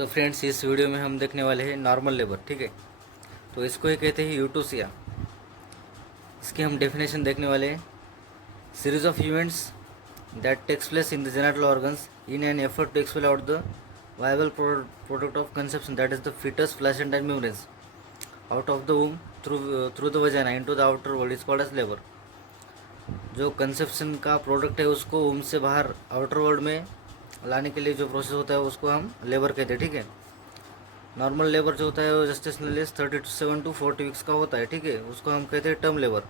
So friends, इस video में हम देखने वाले हैं नॉर्मल लेबर। ठीक है, तो इसको ही कहते हैं यूटोसिया। इसकी हम डेफिनेशन देखने वाले हैं। Series of events that takes place in the genital organs in an effort to expel out the viable product of conception, that is the foetus placenta and membranes out of the womb through the vagina into the outer world is called as labour. जो conception का product है उसको वूम से बाहर outer world में लाने के लिए जो प्रोसेस होता है उसको हम लेबर कहते हैं। ठीक है, नॉर्मल लेबर जो होता है वो जेस्टेशनल एज 37 to 40 वीक्स का होता है। ठीक है, उसको हम कहते हैं टर्म लेबर।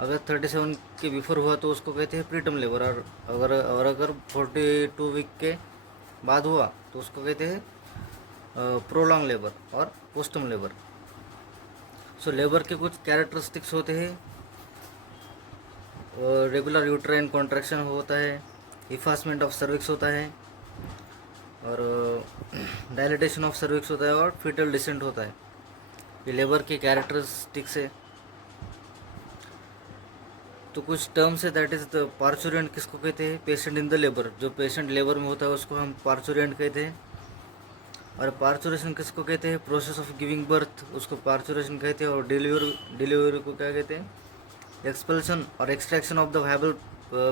अगर 37 के बिफोर हुआ तो उसको कहते हैं प्री टर्म लेबर, और अगर 42 वीक के बाद हुआ तो उसको कहते हैं प्रोलॉन्ग लेबर और पोस्टम लेबर। सो लेबर के कुछ कैरेक्टरिस्टिक्स होते हैं। रेगुलर यूट्राइन कॉन्ट्रैक्शन होता है, इफासमेंट ऑफ सर्विक्स होता है, और डायलिटेशन ऑफ सर्विक्स होता है, और फीटल डिसेंट होता है। ये लेबर के कैरेक्टरिस्टिक्स है। तो कुछ टर्म्स है, दैट इज द पार्चुरेंट किसको कहते हैं? Patient in the labour. जो पेशेंट लेबर में होता है उसको हम पार्चुरेंट कहते हैं। और पार्चुरेशन किसको कहते हैं? प्रोसेस ऑफ गिविंग बर्थ, उसको पार्चुरेशन कहते हैं। और डिलीवरी को क्या कहते हैं? एक्सपल्शन और extraction of the viable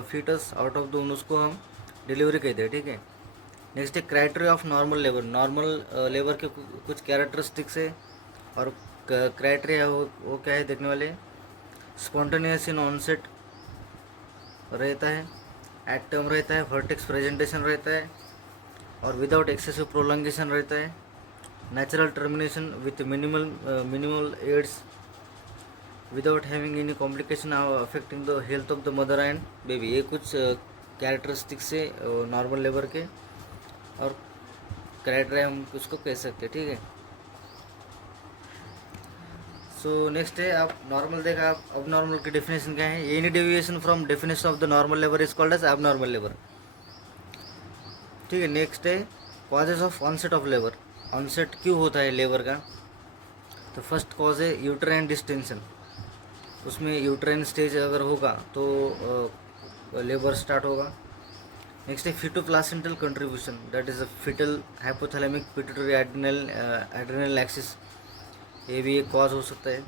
foetus out of the womb, उसको हम डिलीवरी कहते हैं। ठीक है, नेक्स्ट है criteria of normal labour. Normal labour के कुछ कैरेक्टरिस्टिक्स है और क्राइटेरिया वो क्या है देखने वाले। स्पॉन्टेनियस इन ऑनसेट रहता है, एट टर्म रहता है, वर्टेक्स प्रेजेंटेशन रहता है, और विदाउट एक्सेसिव प्रोलॉन्गेशन रहता है, natural termination with minimal aids, without having any complication affecting the health of the mother and baby. ये कुछ कैरेक्टरिस्टिक्स है नॉर्मल लेबर के, और क्राइटेरिया हम उसको कह सकते हैं। ठीक है, सो नेक्स्ट है, आप नॉर्मल देखा, आप अब नॉर्मल की डेफिनेशन क्या है? Any deviation from definition of the normal labour is called as abnormal labour. ठीक है, नेक्स्ट है causes of onset of labour. Onset क्यों होता है लेबर का? तो फर्स्ट कॉज है यूट्राइन डिस्टेंशन। उसमें यूट्राइन स्टेज अगर होगा तो लेबर स्टार्ट होगा। नेक्स्ट है fetoplacental contribution, that is a fetal hypothalamic pituitary adrenal axis, ये भी एक कॉज हो सकता है।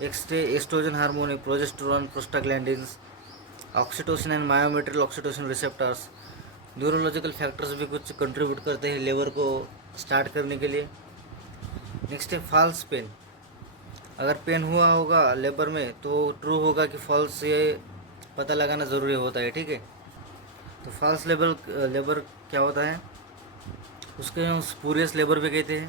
नेक्स्ट है oestrogen hormone, progesterone, prostaglandins, oxytocin and myometrial oxytocin receptors. Neurological factors भी कुछ कंट्रीब्यूट करते हैं लेबर को स्टार्ट करने के लिए। नेक्स्ट है फॉल्स पेन। अगर पेन हुआ होगा लेबर में तो ट्रू होगा कि फॉल्स, ये पता लगाना ज़रूरी होता है। ठीक है, तो फॉल्स लेबर क्या होता है? उसके हम स्पूरियस लेबर भी कहते हैं।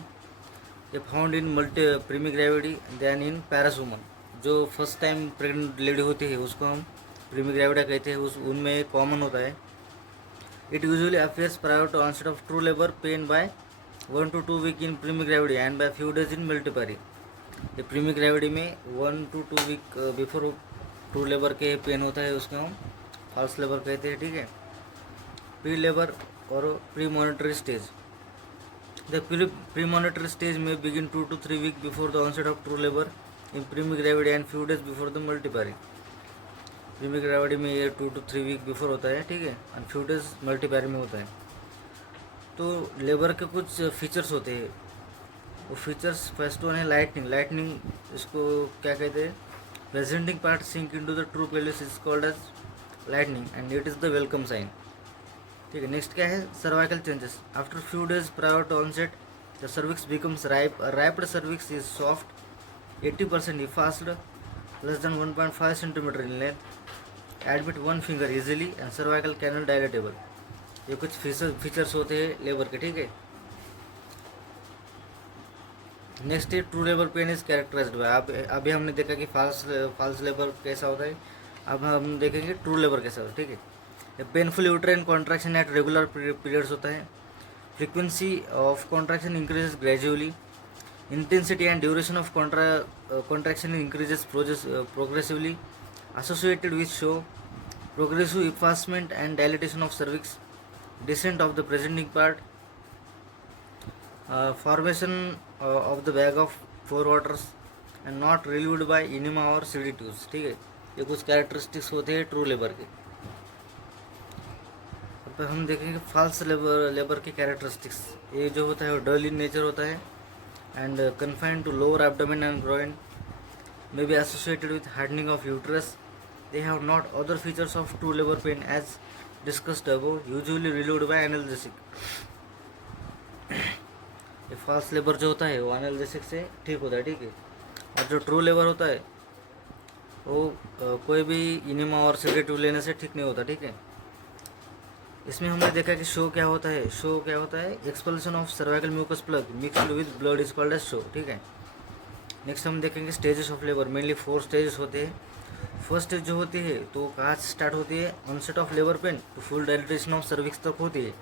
ये found in multi primigravidae than in parous women. जो फर्स्ट टाइम प्रेग्नेंट लेडी होती है उसको हम प्रीमी ग्रेविडा कहते हैं, उस उनमें कॉमन होता है। It usually appears prior to onset of true labour pain by 1 to 2 week in primigravidae and by few days in multiparae. ये प्रीमी ग्रेविडी में 1 to 2 week before true labour के pain होता है, उसको हम false labour कहते हैं। ठीक है, प्री लेबर और pre monetary stage. The premonitory stage may begin 2 to 3 weeks before the onset of true labor in pre-gravity and few days before the multipary। pre-gravity में ये 2 to 3 वीक बिफोर होता है। ठीक है, और फ्यू डेज मल्टीपैरी में होता है। तो लेबर के कुछ फीचर्स होते हैं। वो फीचर्स फर्स्ट वन है लाइटनिंग। लाइटनिंग इसको क्या कहते हैं? Presenting part sink into the true pelvis is called as lightening and it is the welcome sign. ठीक है, नेक्स्ट क्या है? Cervical changes. After few days prior to onset the cervix becomes ripe. Ripened cervix is soft, 80% effaced, less than 1.5 centimetre in length, admit one finger easily and cervical canal dilatable. ये कुछ features होते हैं labour के। ठीक है, next है true labour pain is characterised by. अब अभी हमने देखा कि फॉल्स लेबर कैसा होता है, अब हम देखेंगे ट्रू लेबर कैसा होता है। ठीक है, painful uterine contraction at regular periods होता है। Frequency of contraction increases gradually. Intensity and duration of contraction increases progressively. Associated with show progressive effacement and dilatation of cervix, descent of the presenting part, formation of the bag of fore waters and not relieved by enema और sedatives. ठीक है, ये कुछ characteristics होते हैं true labour के। अब हम देखेंगे फॉल्स लेबर के कैरेक्टरिस्टिक्स। ये जो होता है वो डल इन नेचर होता है and confined to lower abdomen and groin, may be associated with hardening of uterus. They have not other features of true labor pain as discussed above, usually relieved by analgesic. ये false labour जो होता है वो analgesic से ठीक होता है, ठीक है। और जो ट्रू लेबर होता है वो कोई भी इनिमा और सेडेटिव लेने से ठीक नहीं होता, ठीक है। इसमें हमने देखा कि शो क्या होता है। शो क्या होता है? Expulsion of cervical mucus plug mixed with blood is called as show, ठीक है। नेक्स्ट हम देखेंगे stages of labour. Mainly 4 stages होते हैं। फर्स्ट स्टेज जो होती है तो कहाँ से स्टार्ट होती है? ऑनसेट ऑफ लेबर पेन तो फुल डायलिटेशन ऑफ सर्विक्स तक होती है,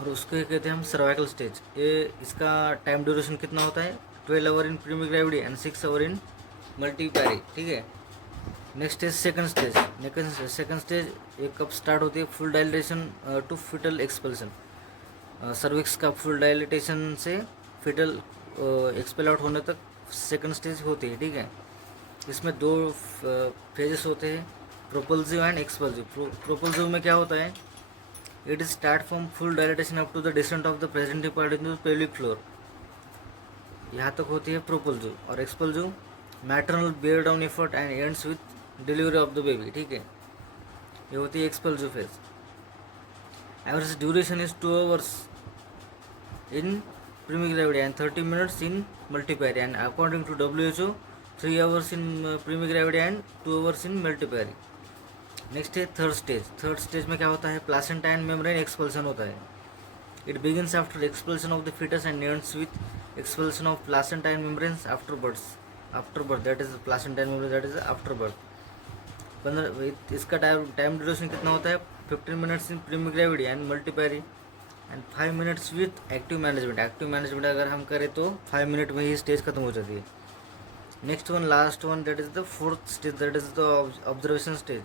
और उसको कहते हैं हम सर्वाइकल स्टेज। ये इसका टाइम ड्यूरेशन कितना होता है? 12 hour in primigravida and 6 hour in multiparae, ठीक है। Next is second stage. Second stage ये कब स्टार्ट होती है? Full dilatation to fetal expulsion. Cervix का फुल डायलिटेशन से फिटल एक्सपेल आउट होने तक सेकंड स्टेज होती है, ठीक है। इसमें 2 फेजेस होते हैं, प्रोपल्सिव एंड एक्सपल्सिव। प्रोपल्सिव में क्या होता है? It is start from full dilatation up to the descent of the presenting part in the pelvic floor, यहाँ तक होती है प्रोपल्सिव। और expulsive maternal bear down effort and ends with delivery of the baby, ठीक है। ये होती है expulsive phase. Average duration is 2 hours in primigravida and 30 minutes in multipary, and according to WHO 3 hours in primigravida and 2 hours in multipary। Next है third stage. Third stage में क्या होता है? प्लासेंटा एंड मेम्ब्रेन एक्सपल्सन होता है। It begins after expulsion of the fetus and ends with expulsion of placenta and membranes after birth, that is placenta and membrane, that is after birth. 15 इसका time duration कितना होता है? 15 minutes in primigravida and multiparae and 5 minutes with active management. Active management अगर हम करें तो 5 minute में ही stage खत्म हो जाती है। Next one, last one, that is the fourth stage, that is the observation stage.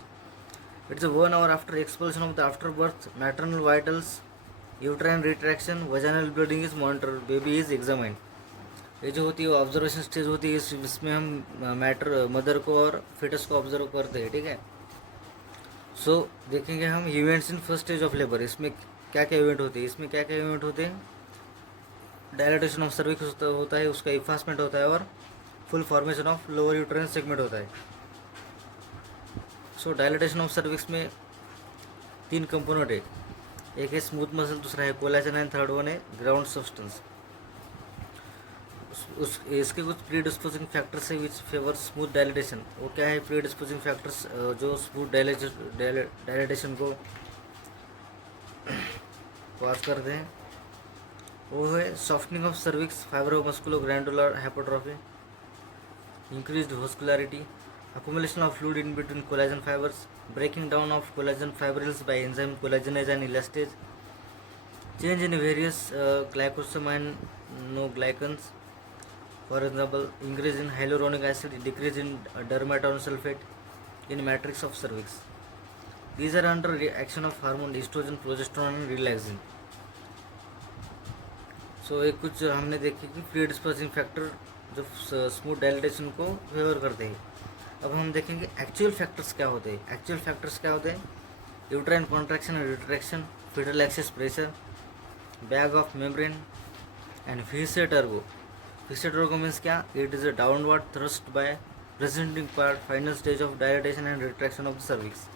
It's 1 hour after expulsion of the after birth maternal vitals, uterine retraction, vaginal bleeding is monitor, baby is examined. ये जो होती है वो observation stage होती है। इसमें हम mother को और फिटस को ऑब्जर्व करते हैं, ठीक है। सो देखेंगे हम events in first stage of labour. इसमें क्या क्या इवेंट होते हैं? इसमें क्या क्या इवेंट होते हैं? डायलेटेशन ऑफ सर्विक्स होता है, उसका इफासमेंट होता है, और full formation of lower uterine segment होता है। सो डायलेटेशन ऑफ सर्विक्स में 3 कंपोनेंट है। एक है स्मूथ मसल, दूसरा है कोलेजन एंड थर्ड वन है ग्राउंड सब्सटेंस। इसके कुछ प्री डिस्पोजिंग फैक्टर्स है विच फेवर स्मूथ डायलिटेशन। वो क्या है प्री डिस्पोजिंग फैक्टर्स जो स्मूथ डायलिटेशन को कॉज करते हैं? वो है softening of cervix, fibromusculoglandular hypertrophy, increased vascularity, accumulation of fluid in between collagen fibers, breaking down of collagen fibrils by enzyme collagenase and elastase, change in various glycosaminoglycans, for example increase in hyaluronic acid, decrease in dermatone sulfate in matrix of cervix. These are under action of hormone estrogen, progesterone and relaxin. So ये कुछ हमने देखे कि प्रीडिस्पोजिंग factor जो smooth dilatation को favour करते हैं। अब हम देखेंगे एक्चुअल फैक्टर्स क्या होते हैं। एक्चुअल फैक्टर्स क्या होते हैं? Uterine contraction and retraction, fetal axis pressure, bag of membrane and fisher turbo. Fisher turbo means क्या? It is a downward thrust by presenting part, final stage of dilatation and retraction of the cervix.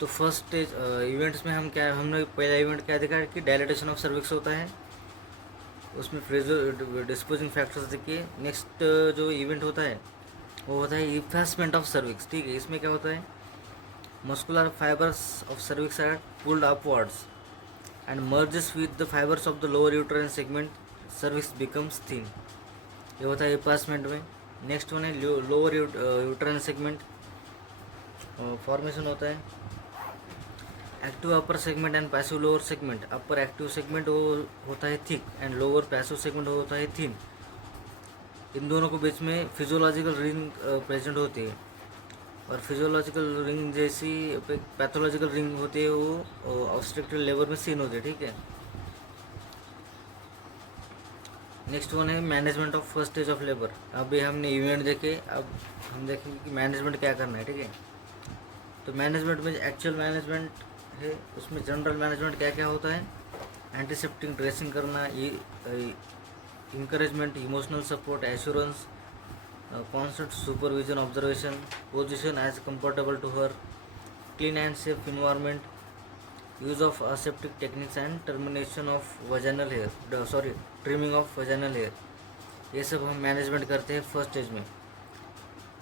तो first stage events में हमने पहला event क्या देखा कि dilatation of cervix होता है, उसमें फ्रेजो डिस्पोजिंग फैक्टर्स देखिए। नेक्स्ट जो इवेंट होता है वो होता है इफासमेंट ऑफ सर्विक्स, ठीक है। इसमें क्या होता है? Muscular fibres of cervix are pulled upwards and merges with the fibres of the lower uterine segment, cervix becomes thin. ये होता है इफासमेंट में। नेक्स्ट वन है लोअर यूट्राइन सेगमेंट फॉर्मेशन होता है। Active upper segment and passive lower segment. Upper active segment वो होता है thick and lower passive segment होता है थिन। इन दोनों को बीच में फिजियोलॉजिकल रिंग प्रेजेंट होती है, और फिजियोलॉजिकल रिंग जैसी पैथोलॉजिकल रिंग होती है वो ऑब्स्ट्रक्टिव लेबर में सीन होती है, ठीक है। नेक्स्ट वन है management of first stage of labour. अभी हमने इवेंट देखे, अब हम देखेंगे कि मैनेजमेंट क्या करना है, ठीक है। तो मैनेजमेंट में एक्चुअल मैनेजमेंट है, उसमें जनरल मैनेजमेंट क्या क्या होता है, एंटीसेप्टिक ड्रेसिंग करना, encouragement, emotional support, assurance, constant supervision, observation, position as comfortable to her, clean and safe environment, use of aseptic techniques and termination of vaginal hair, trimming of vaginal hair. ये सब हम management करते हैं first stage में,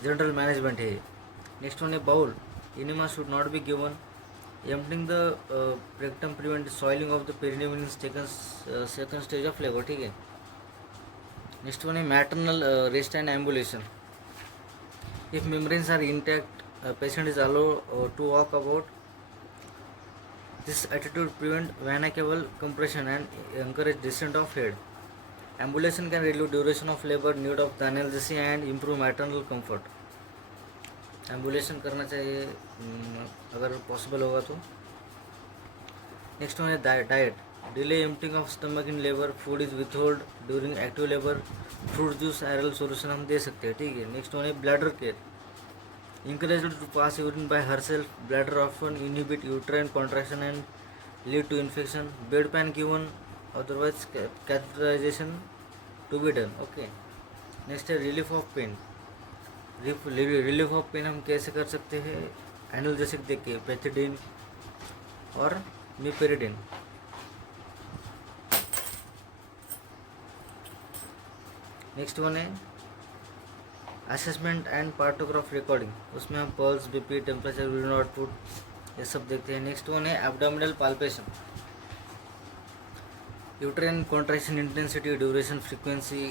general management है। Next one है bowel, enema should not be given, emptying the rectum prevent soiling of the perineum in second stage of labour, ठीक है। नेक्स्ट वन है maternal rest and ambulation, if membranes are intact patient is allowed to walk about, this attitude prevent vena caval compression and encourage descent of head. Ambulation can reduce duration of labour, need of the analgesia and improve maternal comfort. Ambulation करना चाहिए अगर possible होगा तो। Next one है diet, delay emptying of stomach in labour, food is withhold during active labour, fruit juice oral solution हम दे सकते हैं, ठीक है। नेक्स्ट वन है bladder care, encouraged to pass urine by herself, bladder often inhibit uterine contraction and lead to infection, bedpan given, otherwise catheterization to be done, okay। next है relief of pain, relief of pain हम कैसे कर सकते हैं, analgesic देख के, pethidine और meperidine. Next one है असेसमेंट एंड पार्टोग्राफ रिकॉर्डिंग, उसमें हम pulse, BP, temperature, urine output ये सब देखते हैं। नेक्स्ट वन है abdominal palpation, uterine contraction intensity, duration, frequency,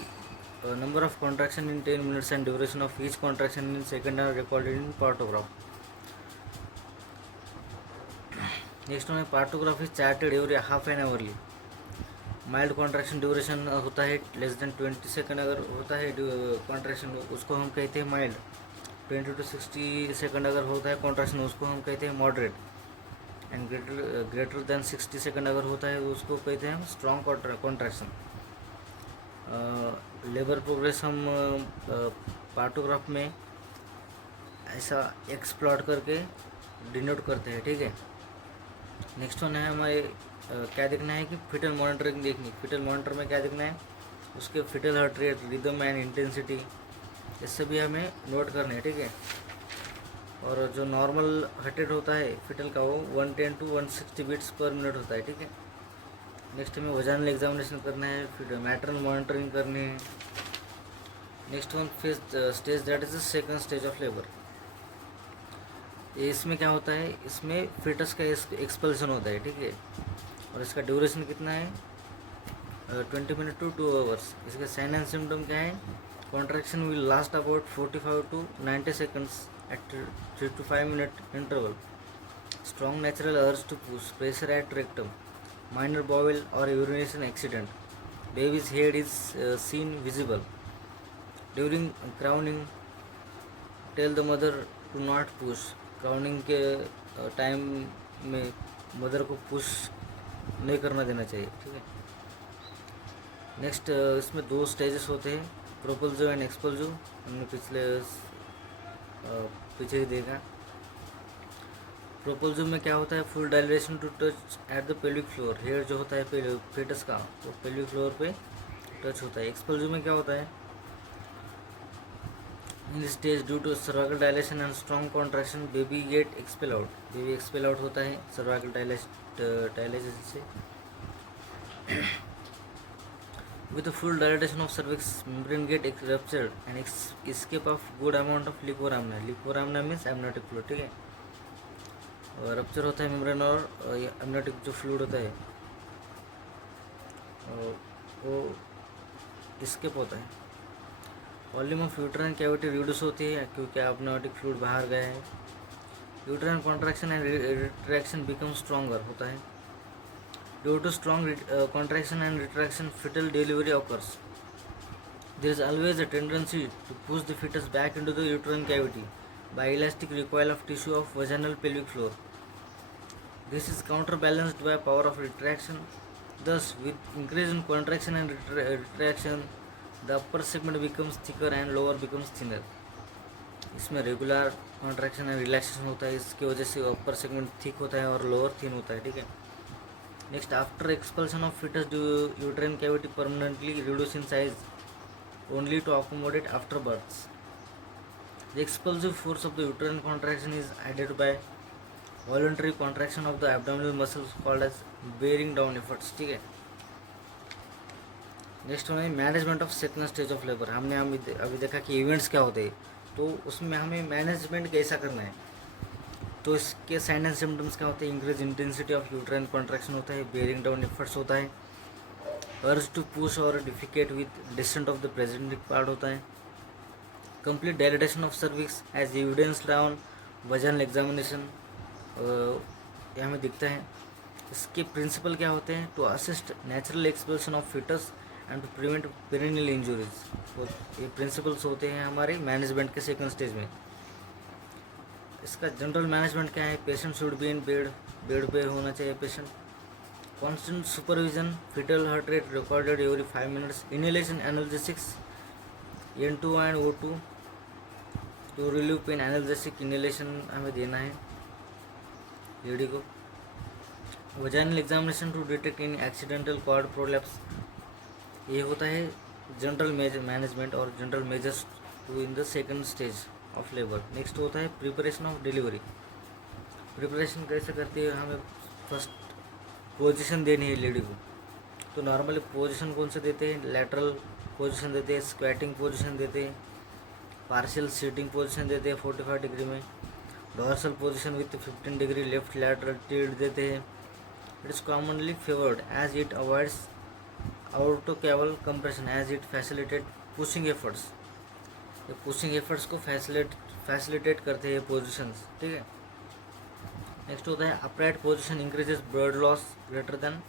number of contraction in 10 minutes and duration of each contraction in second are recorded in partograph. Next one है partograph is charted every half an hourly, mild contraction duration होता है less than 20 second, अगर होता है contraction उसको हम कहते हैं माइल्ड, 20 to 60 सेकेंड अगर होता है कॉन्ट्रैक्शन उसको हम कहते हैं moderate, and greater than 60 second अगर होता है उसको कहते हैं हम स्ट्रॉन्ग कॉन्ट्रैक्शन। लेबर प्रोग्रेस हम पार्टोग्राफ में ऐसा एक्सप्लॉट करके डिनोट करते हैं, ठीक है। नेक्स्ट वन है हमारे क्या देखना है कि फिटल मॉनिटरिंग देखनी, फिटल मॉनिटर में क्या देखना है, उसके fetal heart rate, rhythm and intensity, इससे भी हमें नोट करना है, ठीक है। और जो नॉर्मल हार्ट रेट होता है फिटल का वो 110 to 160 बीट्स पर मिनट होता है, ठीक है। नेक्स्ट हमें वजानल एग्जामिनेशन करना है, फिर मैटरनल मॉनिटरिंग करनी है। Next one fifth stage, that is the second stage of labour. इसमें क्या होता है, इसमें फिटस का एक्सपल्सन होता है, ठीक है। और इसका ड्यूरेशन कितना है, 20 minutes to 2 hours। इसके साइन एंड सिम्टम क्या है, contraction will last about 45 to 90 seconds at 3 to 5 minute interval, strong natural urge to push, pressure at rectum, minor bowel or urination accident, baby's head is seen visible during crowning, tell the mother to not push, crowning के time में mother को push नहीं करना देना चाहिए, ठीक है। Next इसमें 2 स्टेजेस होते हैं, प्रोपल्सिव एंड एक्सपल्सिव, हमने पीछे ही देखा। प्रोपल्सिव में क्या होता है, full dilatation to touch at the pelvic floor, here जो होता है फेटस का वो पेल्विक फ्लोर पे टच होता है। एक्सपल्सिव में क्या होता है, in this stage due to cervical dilation and strong contraction baby get expel out, baby expel out होता है सर्वाइकल डायलेशन से। With full dilatation of cervix membrane get ruptured and escape of good amount of liquor amnii, liquor amnii means amniotic fluid, ठीक है। Rupture होता है membrane और amniotic जो fluid होता है वो एस्केप होता है। Volume of uterine cavity reduce होती है क्योंकि एमनियोटिक फ्लूइड बाहर गया है। Uterine contraction and retraction become stronger होता है। Due to strong contraction and retraction fetal delivery occurs. There is always a tendency to push the fetus back into the uterine cavity by elastic recoil of tissue of vaginal pelvic floor. This is counterbalanced by power of retraction. Thus, with increase in contraction and retraction, the upper segment becomes thicker and lower becomes thinner. इसमें regular contraction and relaxation होता है, इसकी वजह से upper segment thick होता है और lower thin होता है, ठीक है। Next, after expulsion of fetus do uterine cavity permanently reduce in size only to accommodate after births. The expulsive force of the uterine contraction is aided by voluntary contraction of the abdominal muscles called as bearing down efforts, ठीक है। Next है management of second stage of labour. हमने अभी देखा कि events क्या होते हैं, तो उसमें हमें मैनेजमेंट कैसा करना है। तो इसके साइन एंड सिम्टम्स क्या होते हैं? Increase intensity of uterine contraction होता है, बेयरिंग डाउन एफर्ट्स होता है, अर्ज टू पुश और defecate with distant of the presenting part होता है, complete dilatation of cervix as evidence on वजन एग्जामिनेशन ये हमें दिखता है। इसके प्रिंसिपल क्या होते हैं? To assist natural expulsion of fetus and to prevent perineal injuries. ये प्रिंसिपल्स होते हैं हमारे मैनेजमेंट के सेकंड स्टेज में। इसका जनरल मैनेजमेंट क्या है? Patient should be in bed पे होना चाहिए patient. Constant supervision, fetal heart rate recorded every 5 minutes, inhalation analgesics N2 and O2 to relieve pain, analgesic inhalation हमें देना है लेडी को। Vaginal examination to detect in accidental cord prolapse, ये होता है जनरल मैनेजमेंट और general measures to in the second stage of labour. Next होता है प्रिपरेशन ऑफ डिलीवरी। प्रिपरेशन कैसे करते हैं? हमें फर्स्ट पोजीशन देनी है लेडी को। तो नॉर्मली पोजीशन कौन से देते हैं? लैटरल पोजीशन देते हैं, स्क्वैटिंग पोजीशन देते हैं, पार्शियल सीटिंग पोजीशन देते हैं 45 डिग्री में, dorsal position with 15 degree left lateral tilt देते हैं। It is commonly favoured as it avoids aortocaval compression as it facilitate pushing efforts. ये पुशिंग एफर्ट्स को फैसिलिटेट करते हैं पोजीशंस, ठीक है। नेक्स्ट होता है upright position increases blood loss greater than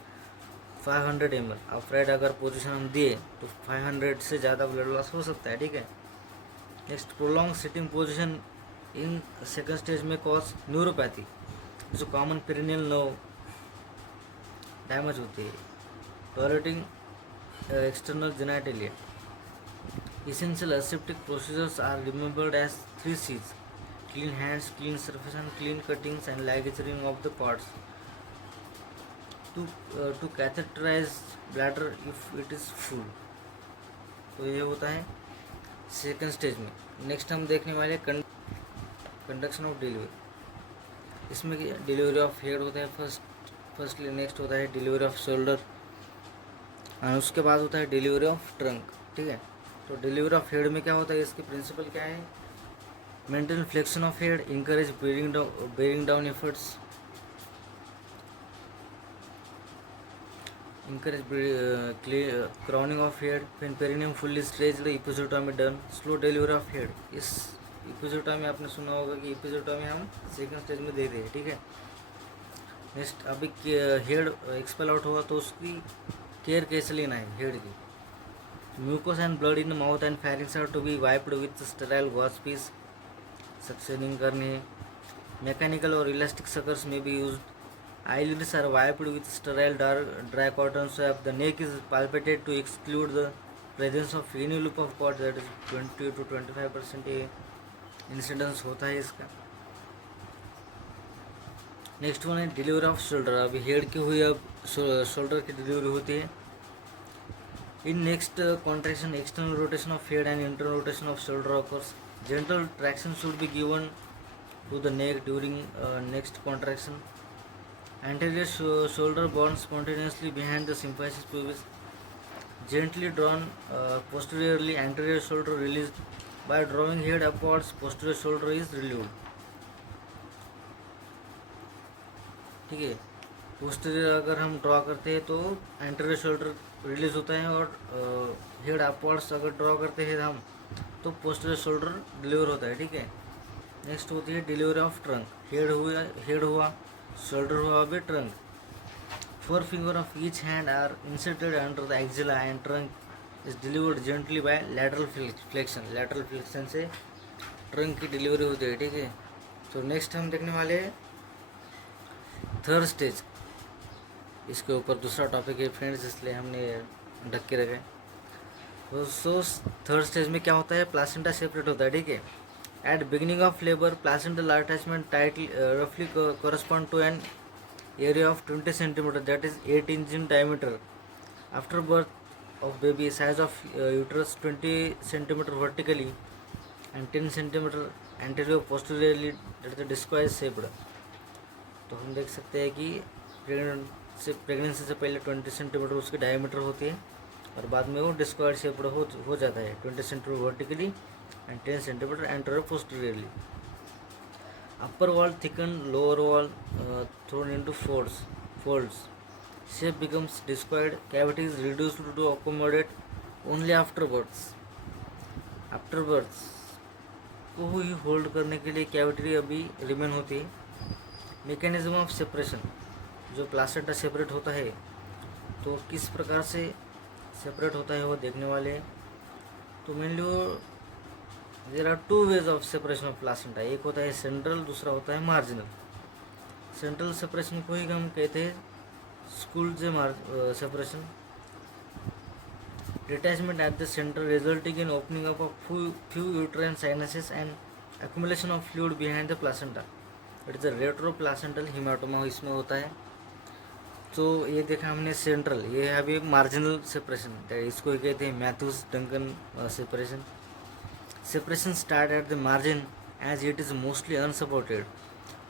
500 ml। Upright अगर पोजीशन हम दिए तो 500 से ज़्यादा ब्लड लॉस हो सकता है, ठीक है। Next, prolong sitting position in second stage में कॉज न्यूरोपैथी, जो कॉमन पेरिनियल नर्व डैमेज होती है। Toileting external genitalia, essential aseptic procedures are remembered as 3 C's: clean hands, clean surface and clean cuttings and ligaturing of the parts. To catheterize bladder if it is full। तो ये होता है second stage में। Next हम देखने वाले conduction of delivery. इसमें delivery of head होता है फर्स्टली। नेक्स्ट होता है डिलीवरी ऑफ शोल्डर और उसके बाद होता है डिलीवरी ऑफ ट्रंक, ठीक है। तो डिलीवरी ऑफ हेड में क्या होता है? इसके प्रिंसिपल क्या है? Maintain flexion of head, encourage bearing down efforts, encourage crowning of head, when perineum fully stretched, episiotomy done, slow delivery of head. इस इपिज़ोटोमी आपने सुना होगा कि इपिज़ोटोमी हम सेकंड स्टेज में देते हैं, ठीक है। नेक्स्ट, अभी हेड एक्सपेल आउट हुआ तो उसकी केयर कैसे लेना है हेड की? Mucus and blood in the mouth and pharynx are to be wiped with sterile gauze piece। सक्सेनिंग करनी है। मैकेनिकल और इलास्टिक सकर्स में भी use. eyelids are wiped with sterile dry cotton swab। the neck is palpated to exclude the presence of any loop of cord, that is 20 to 25% ये incidence होता है इसका। Next one है delivery off shoulder. अभी head की हुई, अब shoulder की डिलीवरी होती है। In next contraction, external rotation of head and internal rotation of shoulder occurs. Gentle traction should be given to the neck during next contraction. Anterior shoulder burns spontaneously behind the symphysis pubis. Gently drawn posteriorly, anterior shoulder released. By drawing head upwards, posterior shoulder is relieved, ठीक है। Posterior अगर हम draw करते हैं तो anterior shoulder release होता है, और हेड अपवर्ड्स अगर ड्रॉ करते हैं हम तो पोस्टीरियर शोल्डर डिलीवर होता है, ठीक है। नेक्स्ट होती है डिलीवरी ऑफ ट्रंक। हेड हुआ, शोल्डर हुआ, अभी trunk. 4 fingers of each hand are inserted under the axilla and trunk is delivered gently by lateral flexion। lateral flexion से ट्रंक की डिलीवरी होती है, ठीक है। तो नेक्स्ट हम देखने वाले हैं थर्ड स्टेज। इसके ऊपर दूसरा टॉपिक है फ्रेंड्स, इसलिए हमने ढक के रखे। तो थर्ड स्टेज में क्या होता है? प्लासेंटा सेपरेट होता है, ठीक है। At beginning of labor, placental attachment tightly roughly correspond to an area of 20 centimeter, that is 8 inch in diameter. After birth of baby, size of uterus 20 centimeter vertically and 10 centimeter anterior posteriorly, that is the discoid shaped. तो हम देख सकते हैं कि pregnancy से पहले 20 centimetre उसकी diameter होती है और बाद में वो डिस्क्वायर्ड शेप्ड हो जाता है 20 centimetre vertically and 10 centimetre anterior posteriorly. Upper wall thicken, lower wall throne into folds. Shape becomes discoid. Cavity is reduced to accommodate only after birth. After birth को ही होल्ड करने के लिए कैविटी अभी रिमेन होती है. मैकेनिज्म ऑफ सेपरेशन, जो placenta separate होता है तो किस प्रकार से सेपरेट होता है वो देखने वाले हैं. तो मेनली वो there are 2 ways of separation of placenta. एक होता है सेंट्रल, दूसरा होता है मार्जिनल. सेंट्रल सेपरेशन को ही हम कहते हैं स्कूल से separation. Detachment at the centre resulting in opening up of few uterine sinuses and accumulation of fluid behind the placenta. It is a retroplacental haematoma इसमें होता है. तो ये देखा हमने सेंट्रल, ये है अभी एक मार्जिनल सेपरेशन, इसको ही कहते हैं Matthews Duncan separation. Separation start at the margin as it is mostly unsupported.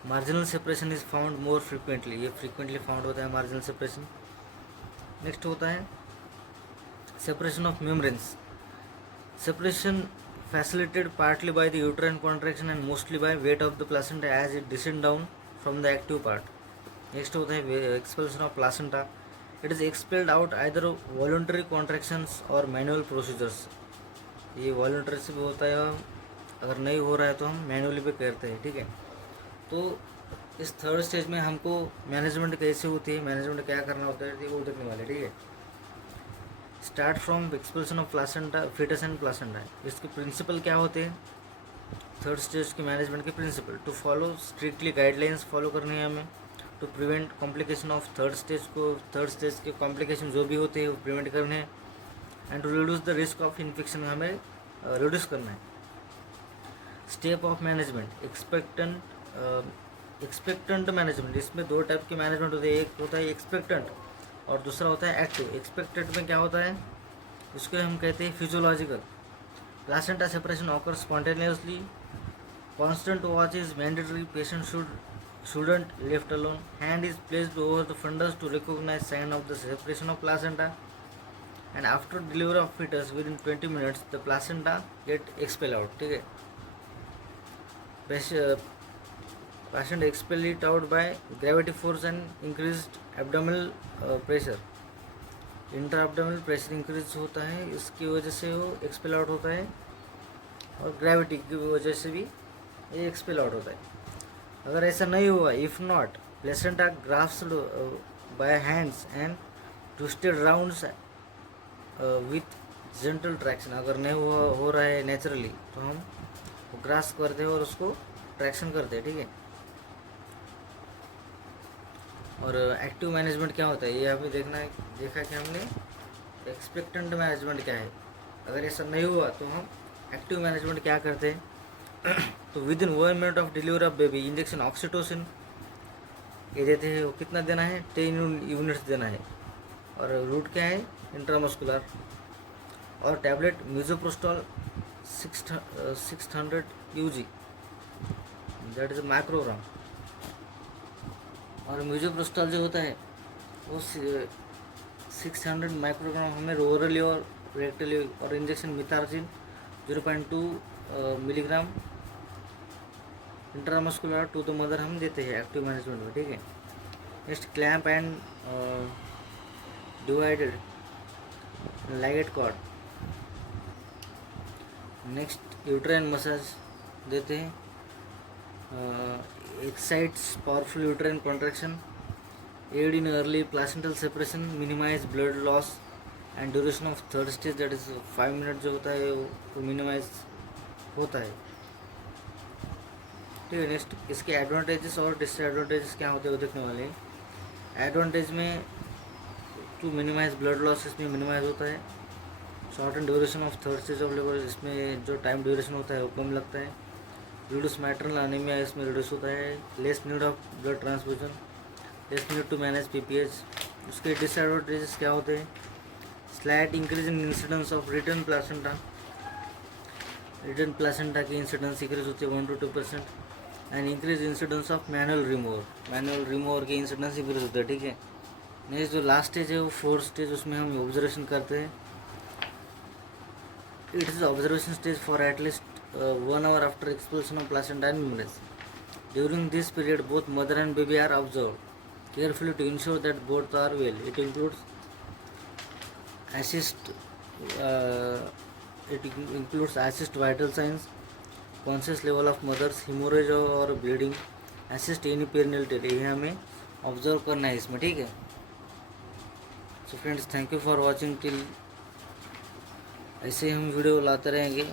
Marginal separation is found more frequently, ये फ्रिक्वेंटली फाउंड होता है मार्जिनल सेपरेशन. नेक्स्ट होता है separation of membranes. Separation facilitated partly by the uterine contraction and mostly by weight of the placenta as it descends down from the active part. Next होता है expulsion of placenta. It is expelled out either voluntary contractions or manual procedures. ये voluntary से भी होता है, अगर नहीं हो रहा है तो हम मैनुअली भी करते हैं. ठीक है. तो इस थर्ड स्टेज में हमको मैनेजमेंट कैसे होती है, मैनेजमेंट क्या करना होता है वो देखने वाले. ठीक है. Start from expulsion of placenta, fetus and placenta. इसके प्रिंसिपल क्या होते हैं थर्ड स्टेज के मैनेजमेंट के principle? To follow strictly guidelines follow करनी है हमें. To prevent complication of third stage के कॉम्प्लिकेशन जो भी होते हैं वो प्रिवेंट करने हैं. And to reduce the risk of infection हमें रिड्यूस करना है. Step of management, expectant management. इसमें 2 टाइप के मैनेजमेंट होते हैं. एक होता है एक्सपेक्टेंट और दूसरा होता है एक्टिव. एक्सपेक्टेड में क्या होता है, इसको हम कहते हैं physiological. Placenta separation occur spontaneously. Constant watch is mandatory. Patient shouldn't left alone. Hand is placed over the fundus to recognize sign of the separation of placenta. And after delivery of fetus within 20 minutes the placenta get expelled out. ठीक है. Patient expel it out by gravity force and increased abdominal pressure. Intra abdominal pressure increase होता है, इसकी वजह से वो expel out होता है और ग्रेविटी की वजह से भी ये एक्सपेल आउट होता है. अगर ऐसा नहीं हुआ, if not, placenta grasped by hands and twisted rounds with gentle traction. अगर नहीं हो रहा है नेचुरली तो हम ग्रास्प करते हैं और उसको ट्रैक्शन करते हैं. ठीक है. और एक्टिव मैनेजमेंट क्या होता है ये हमें देखा कि हमने एक्सपेक्टेंट मैनेजमेंट क्या है. अगर ऐसा नहीं हुआ तो हम एक्टिव मैनेजमेंट क्या करते हैं तो with in 1 minute of delivery of baby injection oxytocin ये देते हैं. वो कितना देना है, 10 यूनिट्स देना है. और रूट क्या है, इंट्रामस्कुलर. और tablet misoprostol 600 UG, that is microgram. और मिजोप्रोस्टॉल जो होता है वो 600 माइक्रोग्राम हमें ओरली और रेक्टली. और injection Methergine 0.2 milligram intramuscular to the mother हम देते हैं एक्टिव मैनेजमेंट में. ठीक है. Next clamp and divided ligate cord. Next uterine massage देते हैं. excites powerful uterine contraction, aid in early placental separation, minimize blood loss and duration of third stage, that is 5 minutes जो होता है वो minimise होता है. ठीक है. नेक्स्ट इसके एडवांटेजेस और डिसएडवांटेजेस क्या होते हैं वो देखने वाले हैं. एडवांटेज में टू मिनिमाइज ब्लड लॉस, इसमें मिनिमाइज होता है. Short and duration of third stage of labour, इसमें जो टाइम ड्यूरेशन होता है वो कम लगता है. रिड्यूस मैटरनल अनीमिया इसमें रिड्यूस होता है, less need of blood transfusion, less need to manage PPH. उसके डिसएडवांटेजेस क्या होते हैं? Slight increase in incidence of retained placenta की इंसिडेंस इंक्रीज होती है 1 to 2%, and increase incidence of manual removal की इंसिडेंस इंक्रीज होता है, ठीक है। नेक्स्ट जो लास्ट स्टेज है वो 4th स्टेज, उसमें हम ऑब्जर्वेशन करते हैं। It is observation stage for at least 1 hour after expulsion of placenta and membrane. During this period both mother and baby are observe carefully to ensure that both are well. It includes assist vital signs, conscious level of mother's hemorrhage और bleeding, assist any perinatal, ये हमें observe करना है इसमें, ठीक है। So friends, thank you for watching till. ऐसे हम वीडियो लाते रहेंगे।